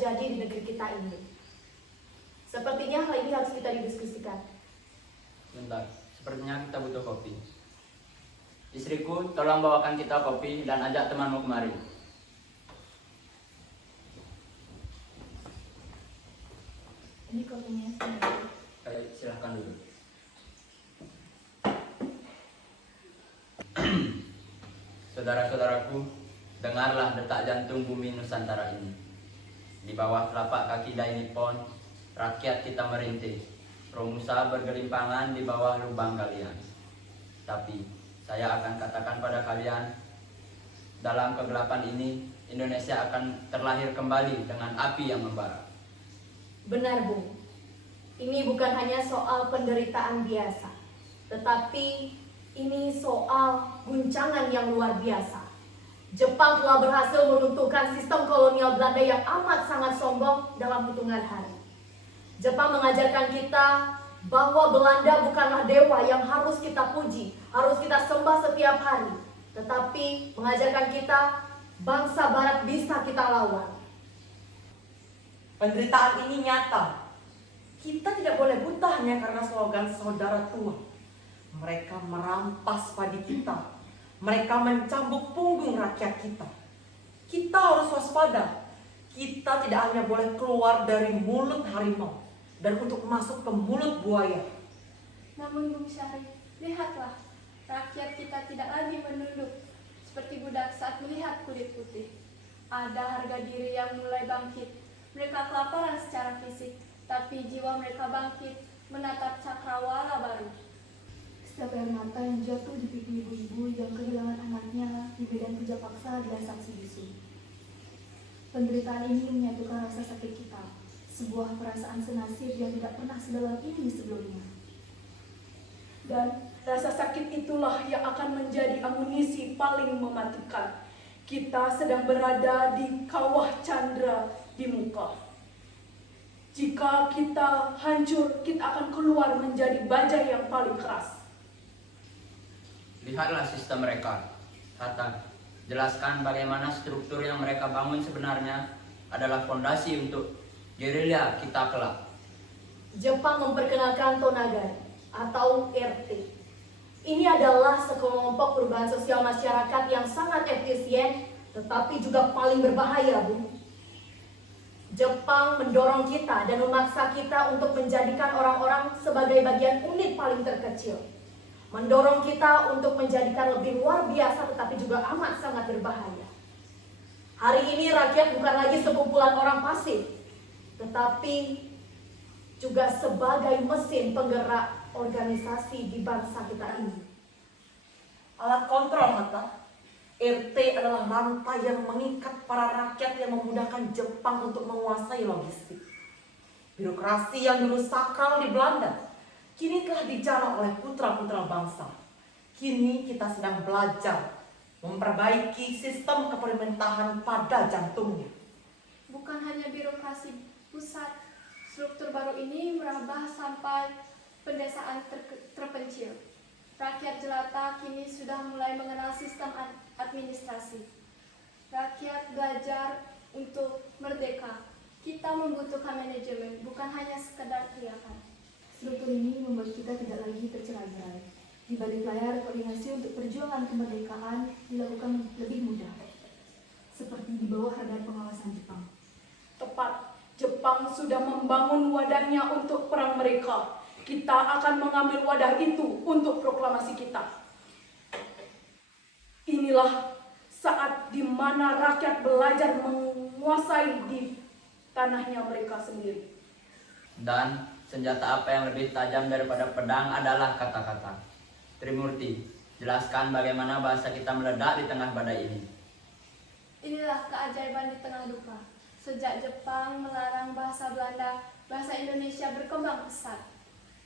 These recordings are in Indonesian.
terjadi di negeri kita ini. Sepertinya hal ini harus kita didiskusikan. Bentar, sepertinya kita butuh kopi. Istriku, tolong bawakan kita kopi dan ajak temanmu kemari. Ini kopinya sendiri. Silahkan duduk. Saudara-saudaraku, dengarlah detak jantung bumi Nusantara ini. Di bawah telapak kaki Dai Nippon, rakyat kita merintih. Romusa bergelimpangan di bawah lubang kalian. Tapi, saya akan katakan pada kalian, dalam kegelapan ini, Indonesia akan terlahir kembali dengan api yang membara. Benar, Bung. Ini bukan hanya soal penderitaan biasa, tetapi ini soal guncangan yang luar biasa. Jepang telah berhasil meruntuhkan sistem kolonial Belanda yang amat sangat sombong dalam hitungan hari. Jepang mengajarkan kita bahwa Belanda bukanlah dewa yang harus kita puji, harus kita sembah setiap hari. Tetapi mengajarkan kita bangsa Barat bisa kita lawan. Penderitaan ini nyata. Kita tidak boleh buta hanya karena slogan saudara tua. Mereka merampas padi kita. Mereka mencambuk punggung rakyat kita. Kita harus waspada. Kita tidak hanya boleh keluar dari mulut harimau dan untuk masuk ke mulut buaya. Namun Bung Syarif, lihatlah, rakyat kita tidak lagi menunduk seperti budak saat melihat kulit putih. Ada harga diri yang mulai bangkit. Mereka kelaparan secara fisik, tapi jiwa mereka bangkit menatap cakrawala baru. Setiap air mata yang jatuh di pipi ibu-ibu yang kehilangan anaknya di medan kerja paksa adalah saksi bisu. Penderitaan ini menyatukan rasa sakit kita, sebuah perasaan senasib yang tidak pernah sedalam ini sebelumnya. Dan rasa sakit itulah yang akan menjadi amunisi paling mematikan. Kita sedang berada di kawah candra di muka. Jika kita hancur, kita akan keluar menjadi baja yang paling keras. Lihatlah sistem mereka. Kata, jelaskan bagaimana struktur yang mereka bangun sebenarnya adalah fondasi untuk gerilya kita kelak. Jepang memperkenalkan Tonagari atau RT. Ini adalah sekelompok perubahan sosial masyarakat yang sangat efisien, tetapi juga paling berbahaya, Bu. Jepang mendorong kita dan memaksa kita untuk menjadikan orang-orang sebagai bagian unit paling terkecil. Mendorong kita untuk menjadikan lebih luar biasa tetapi juga amat sangat berbahaya. Hari ini rakyat bukan lagi sekumpulan orang pasif, tetapi juga sebagai mesin penggerak organisasi di bangsa kita ini. Alat kontrol mata. RT adalah rantai yang mengikat para rakyat yang memudahkan Jepang untuk menguasai logistik. Birokrasi yang dulu sakral di Belanda, kini telah dijajah oleh putra-putra bangsa. Kini kita sedang belajar memperbaiki sistem kepemerintahan pada jantungnya. Bukan hanya birokrasi pusat, struktur baru ini merambah sampai pedesaan terpencil. Rakyat jelata kini sudah mulai mengenal sistem administrasi. Rakyat belajar untuk merdeka. Kita membutuhkan manajemen, bukan hanya sekedar teriakan. Struktur ini membuat kita tidak lagi tercerai-berai. Di balik layar, koordinasi untuk perjuangan kemerdekaan dilakukan lebih mudah. Seperti di bawah radar pengawasan Jepang. Tepat, Jepang sudah membangun wadahnya untuk perang mereka. Kita akan mengambil wadah itu untuk proklamasi kita. Inilah saat di mana rakyat belajar menguasai di tanahnya mereka sendiri. Dan senjata apa yang lebih tajam daripada pedang adalah kata-kata. Trimurti, jelaskan bagaimana bahasa kita meledak di tengah badai ini. Inilah keajaiban di tengah duka. Sejak Jepang melarang bahasa Belanda, bahasa Indonesia berkembang pesat.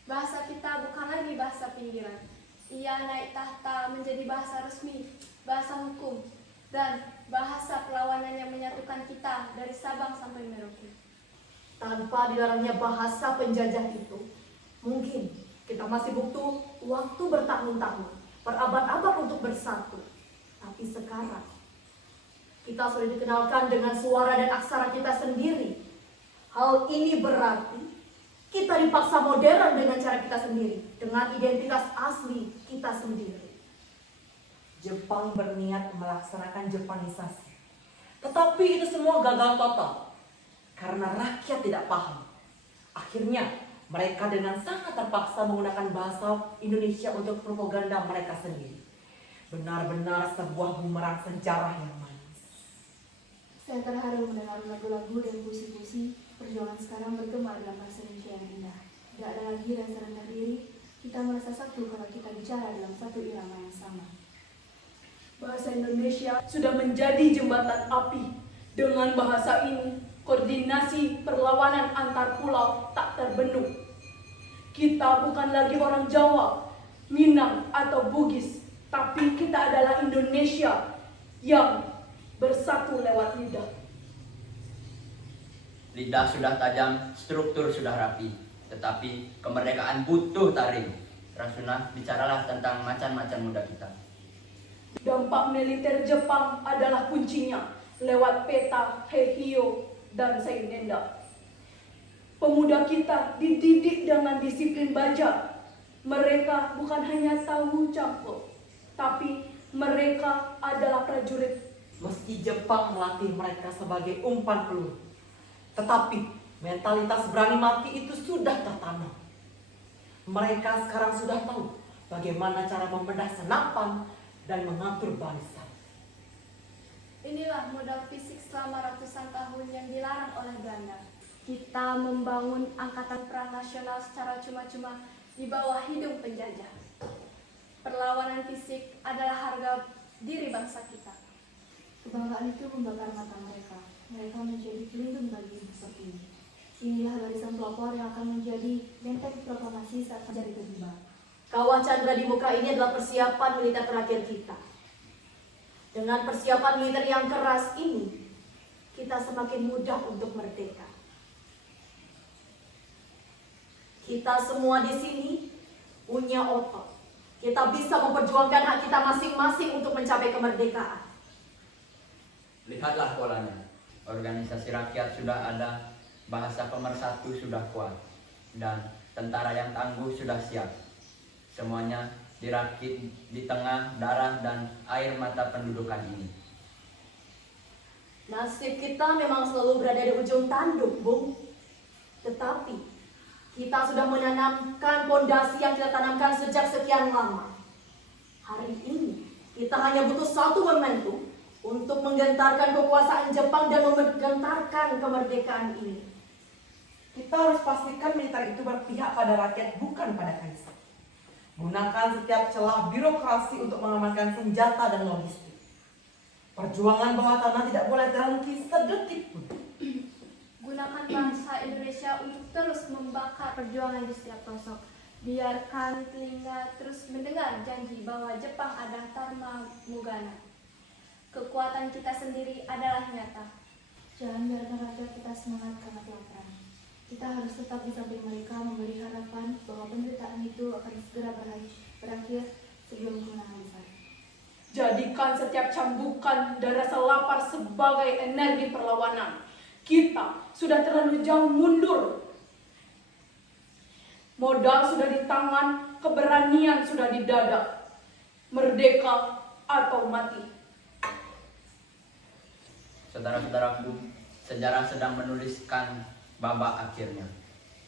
Bahasa kita bukan lagi bahasa pinggiran. Ia naik tahta menjadi bahasa resmi, bahasa hukum, dan bahasa perlawanan yang menyatukan kita dari Sabang sampai Merauke. Tanpa dilarangnya bahasa penjajah itu, mungkin kita masih butuh waktu bertahun-tahun, berabad-abad untuk bersatu. Tapi sekarang, kita sudah dikenalkan dengan suara dan aksara kita sendiri. Hal ini berarti kita dipaksa modern dengan cara kita sendiri, dengan identitas asli kita sendiri. Jepang berniat melaksanakan Jepanisasi. Tetapi itu semua gagal total. Karena rakyat tidak paham. Akhirnya mereka dengan sangat terpaksa menggunakan bahasa Indonesia untuk propaganda mereka sendiri. Benar-benar sebuah bumerang sejarah yang manis. Saya terharu mendengar lagu-lagu dan puisi-puisi perjuangan sekarang bergema dalam bahasa Indonesia yang indah. Tidak ada lagi rasa rendah diri, kita merasa satu kalau kita bicara dalam satu irama yang sama. Bahasa Indonesia sudah menjadi jembatan api. Dengan bahasa ini, koordinasi perlawanan antar pulau tak terbendung. Kita bukan lagi orang Jawa, Minang, atau Bugis, tapi kita adalah Indonesia yang bersatu lewat lidah. Lidah sudah tajam, struktur sudah rapi, tetapi kemerdekaan butuh taring. Rasuna, bicaralah tentang macan-macan muda kita. Dampak militer Jepang adalah kuncinya lewat peta Heiho dan Sainenda. Pemuda kita dididik dengan disiplin baja. Mereka bukan hanya tahu campur, tapi mereka adalah prajurit. Meski Jepang melatih mereka sebagai umpan peluru, tetapi mentalitas berani mati itu sudah tertanam. Mereka sekarang sudah tahu bagaimana cara membedah senapan dan mengatur barisan. Inilah modal fisik selama ratusan tahun yang dilarang oleh Belanda. Kita membangun angkatan Perang nasional secara cuma-cuma di bawah hidung penjajah. Perlawanan fisik adalah harga diri bangsa kita. kebanggaan itu membakar mata mereka. Mereka menjadi pelindung bagi seperti ini. Inilah barisan pelopor yang akan menjadi benteng proklamasi saat terjadi tiba. Kawah Chandra di muka ini adalah persiapan militer terakhir kita. Dengan persiapan militer yang keras ini, kita semakin mudah untuk merdeka. Kita semua di sini punya otot. Kita bisa memperjuangkan hak kita masing-masing untuk mencapai kemerdekaan. Lihatlah polanya. Organisasi rakyat sudah ada, bahasa pemersatu sudah kuat, dan tentara yang tangguh sudah siap. Semuanya dirakit di tengah darah dan air mata pendudukan ini. Nasib kita memang selalu berada di ujung tanduk, Bung. Tetapi kita sudah menanamkan pondasi yang kita tanamkan sejak sekian lama. Hari ini kita hanya butuh satu momentum untuk menggentarkan kekuasaan Jepang dan menggentarkan kemerdekaan ini. Kita harus pastikan militer itu berpihak pada rakyat, bukan pada kaisar. Gunakan setiap celah birokrasi untuk mengamankan senjata dan logistik. Perjuangan bawah tanah tidak boleh terhenti sedetik pun. Gunakan bangsa Indonesia untuk terus membakar Perjuangan di setiap pelosok. Biarkan telinga terus mendengar janji bahwa Jepang adalah Dharma Mugana. Kekuatan kita sendiri adalah nyata. Jangan biarkan rakyat kita semangat karena kelaparan. Kita harus tetap di samping mereka, memberi harapan bahwa penderitaan itu akan segera berakhir sebelum kemenangan besar. Jadikan setiap cambukan dan rasa lapar sebagai energi perlawanan. Kita sudah terlalu jauh mundur. Modal sudah di tangan, keberanian sudah di dada. Merdeka atau mati. Saudara-saudaraku, sejarah sedang menuliskan babak akhirnya.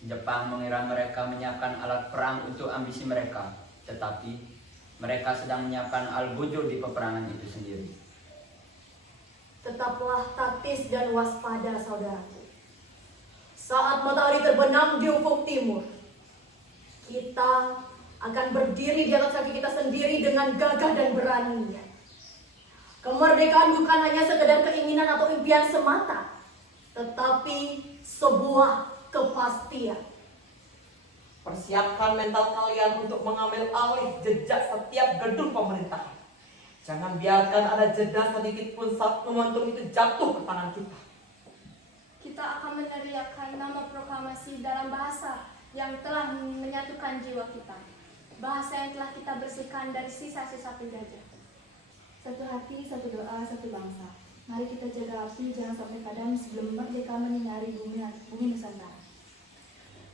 Jepang mengira mereka menyiapkan alat perang untuk ambisi mereka, tetapi mereka sedang menyiapkan al-bujur di peperangan itu sendiri. Tetaplah taktis dan waspada, saudaraku. Saat matahari terbenam di ufuk timur, kita akan berdiri di atas kaki kita sendiri dengan gagah dan beraninya. Kemerdekaan bukan hanya sekedar keinginan atau impian semata, tetapi sebuah kepastian. Persiapkan mental kalian untuk mengambil alih jejak setiap gedung pemerintahan. Jangan biarkan ada jeda sedikit pun saat momentum itu jatuh ke tangan kita. Kita akan meneriakkan nama proklamasi dalam bahasa yang telah menyatukan jiwa kita. Bahasa yang telah kita bersihkan dari sisa-sisa penjajah. Satu hati, satu doa, satu bangsa. Mari kita jaga api jangan sampai padam sebelum merdeka menyinari bumi Nusantara.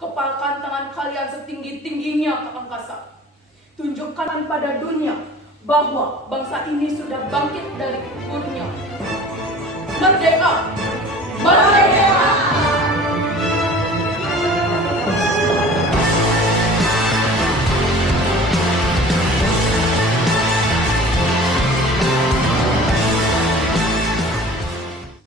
Kepalkan tangan kalian setinggi-tingginya ke angkasa. Tunjukkan pada dunia bahwa bangsa ini sudah bangkit dari kuburnya. Merdeka! Merdeka!